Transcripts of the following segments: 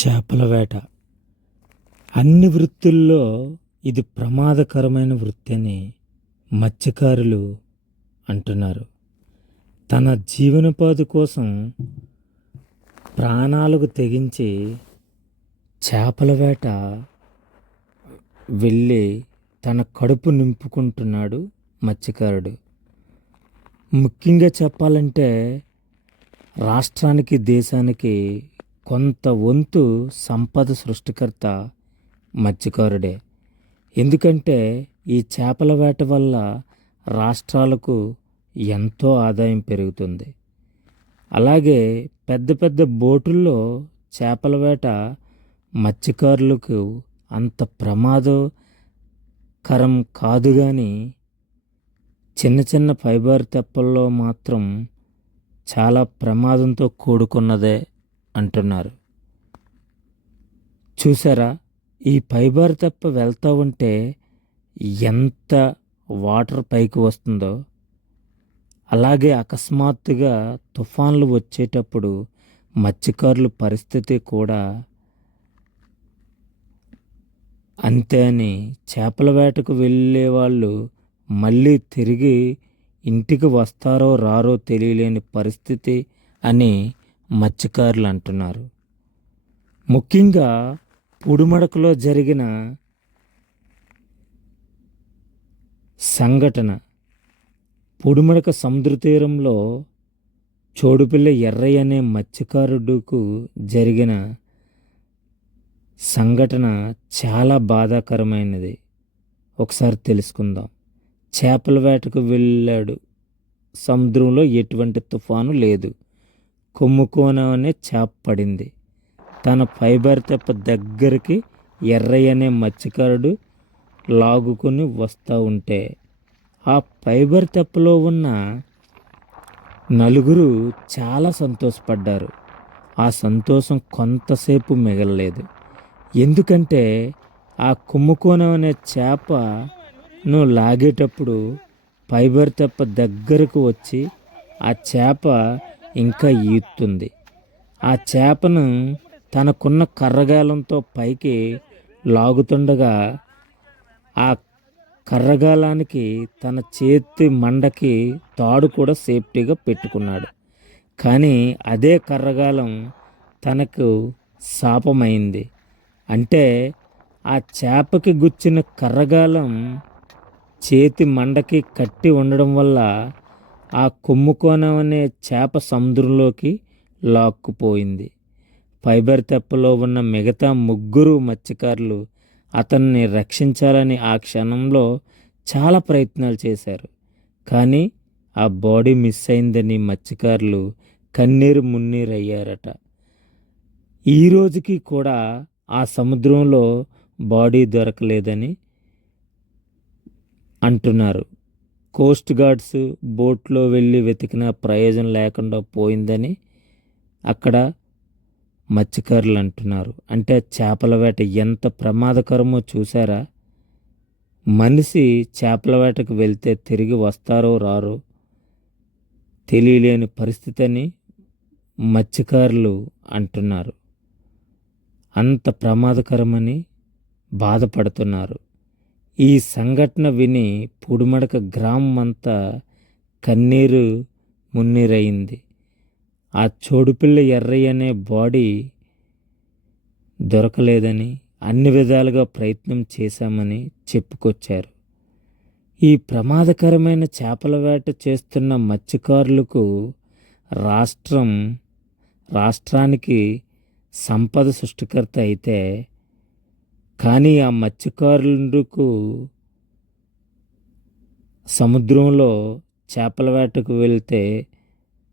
చేపల వేట. అన్ని వృత్తుల్లో ఇది ప్రమాదకరమైన వృత్తి అని మత్స్యకారులు అంటున్నారు. తన జీవనోపాధి కోసం ప్రాణాలకు తెగించి చేపల వేట వెళ్ళి తన కడుపు నింపుకుంటున్నాడు మత్స్యకారుడు. ముఖ్యంగా చెప్పాలంటే రాష్ట్రానికి దేశానికి కొంత వంతు సంపద సృష్టికర్త మత్స్యకారుడే. ఎందుకంటే ఈ చేపల వేట వల్ల రాష్ట్రాలకు ఎంతో ఆదాయం పెరుగుతుంది. అలాగే పెద్ద పెద్ద బోటుల్లో చేపల వేట మత్స్యకారులకు అంత ప్రమాదకరం కాదు కానీ చిన్న చిన్న ఫైబర్ తెప్పల్లో మాత్రం చాలా ప్రమాదంతో కూడుకున్నదే. అంటున్నారు. చూసారా? ఈ ఫైబర్ తప్ప వెళ్తూ ఉంటే ఎంత వాటర్ పైకి వస్తుందో. అలాగే అకస్మాత్తుగా తుఫాన్లు వచ్చేటప్పుడు మత్స్యకారుల పరిస్థితి కూడా అంతే అని చేపల వేటకు వెళ్ళే వాళ్ళు మళ్ళీ తిరిగి ఇంటికి వస్తారో రారో తెలియలేని పరిస్థితి అని మత్స్యకారులు అంటున్నారు. ముఖ్యంగా పుడుమడకలో జరిగిన సంఘటన. పుడుమడక సముద్ర తీరంలో చోడుపిల్ల ఎర్రయ్య అనే మత్స్యకారుడుకు జరిగిన సంఘటన చాలా బాధాకరమైనది. ఒకసారి తెలుసుకుందాం. చేపల వేటకు వెళ్ళాడు. సముద్రంలో ఎటువంటి తుఫాను లేదు. కొమ్ముకోన అనే చేప పడింది. తన ఫైబర్ తెప్ప దగ్గరికి ఎర్రయ్య అనే మత్స్యకారుడు లాగుకొని వస్తూ ఉంటే ఆ ఫైబర్ తెప్పలో ఉన్న నలుగురు చాలా సంతోషపడ్డారు. ఆ సంతోషం కొంతసేపు మిగలలేదు. ఎందుకంటే ఆ కుమ్ముకోనం అనే చేపను లాగేటప్పుడు ఫైబర్ తెప్ప దగ్గరకు వచ్చి ఆ చేప ఇంకా ఈత్తుంది. ఆ చేపను తనకున్న కర్రగాలంతో పైకి లాగుతుండగా ఆ కర్రగాలానికి తన చేతి మండకి తాడు కూడా సేఫ్టీగా పెట్టుకున్నాడు. కానీ అదే కర్రగాలం తనకు శాపమైంది. అంటే ఆ చేపకి గుచ్చిన కర్రగాలం చేతి మండకి కట్టి ఉండడం వల్ల ఆ కొమ్ముకోనం అనే చేప సముద్రంలోకి లాక్కుపోయింది. ఫైబర్ తెప్పలో ఉన్న మిగతా ముగ్గురు మత్స్యకారులు అతన్ని రక్షించాలని ఆ క్షణంలో చాలా ప్రయత్నాలు చేశారు. కానీ ఆ బాడీ మిస్ అయిందని మత్స్యకారులు కన్నీరు మున్నీరు అయ్యారట ఈ రోజుకి కూడా ఆ సముద్రంలో బాడీ దొరకలేదని అంటున్నారు. కోస్ట్ గార్డ్స్ బోట్లో వెళ్ళి వెతికిన ప్రయోజనం లేకుండా పోయిందని అక్కడ మత్స్యకారులు అంటున్నారు. అంటే చేపల వేట ఎంత ప్రమాదకరమో చూసారా మనిషి చేపల వేటకు వెళ్తే తిరిగి వస్తారో రారో తెలియలేని పరిస్థితి అని మత్స్యకారులు అంటున్నారు. అంత ప్రమాదకరమని బాధపడుతున్నారు. ఈ సంఘటన విని పొడిమడక గ్రామం అంతా కన్నీరు మున్నీరయింది ఆ చోడుపిల్ల ఎర్రయ్య అనే బాడీ దొరకలేదని అన్ని విధాలుగా ప్రయత్నం చేశామని చెప్పుకొచ్చారు. ఈ ప్రమాదకరమైన చేపల వేట చేస్తున్న మత్స్యకారులకు రాష్ట్రం రాష్ట్రానికి సంపద సృష్టికర్త అయితే కానీ ఆ మత్స్యకారులకు సముద్రంలో చేపల వేటకు వెళ్తే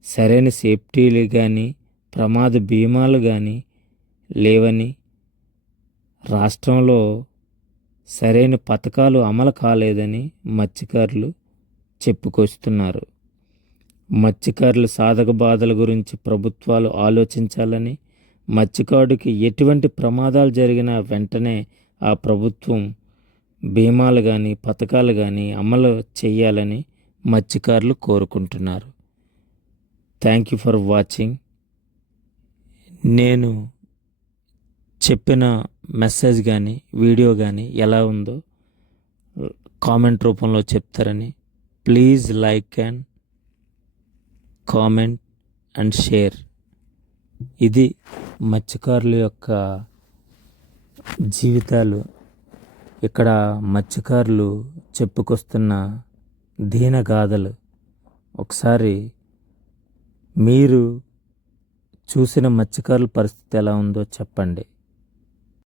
సరైన సేఫ్టీలు కానీ ప్రమాద బీమాలు కానీ లేవని రాష్ట్రంలో సరైన పథకాలు అమలు కాలేదని మత్స్యకారులు చెప్పుకొస్తున్నారు. మత్స్యకారుల సాధక బాధల గురించి ప్రభుత్వాలు ఆలోచించాలని మత్స్యకారుడికి ఎటువంటి ప్రమాదాలు జరిగినా వెంటనే ఆ ప్రభుత్వం బీమాలు కానీ పథకాలు కానీ అమలు చేయాలని మత్స్యకారులు కోరుకుంటున్నారు. థ్యాంక్ యూ ఫర్ వాచింగ్ నేను చెప్పిన మెసేజ్ కానీ వీడియో కానీ ఎలా ఉందో కామెంట్ రూపంలో చెప్తారని please like and comment and share ఇది మత్స్యకారుల యొక్క జీవితాలు ఇక్కడ మత్స్యకారులు చెప్పుకొస్తున్న దీనగాథలు ఒకసారి మీరు చూసిన మత్స్యకారుల పరిస్థితి ఎలా ఉందో చెప్పండి.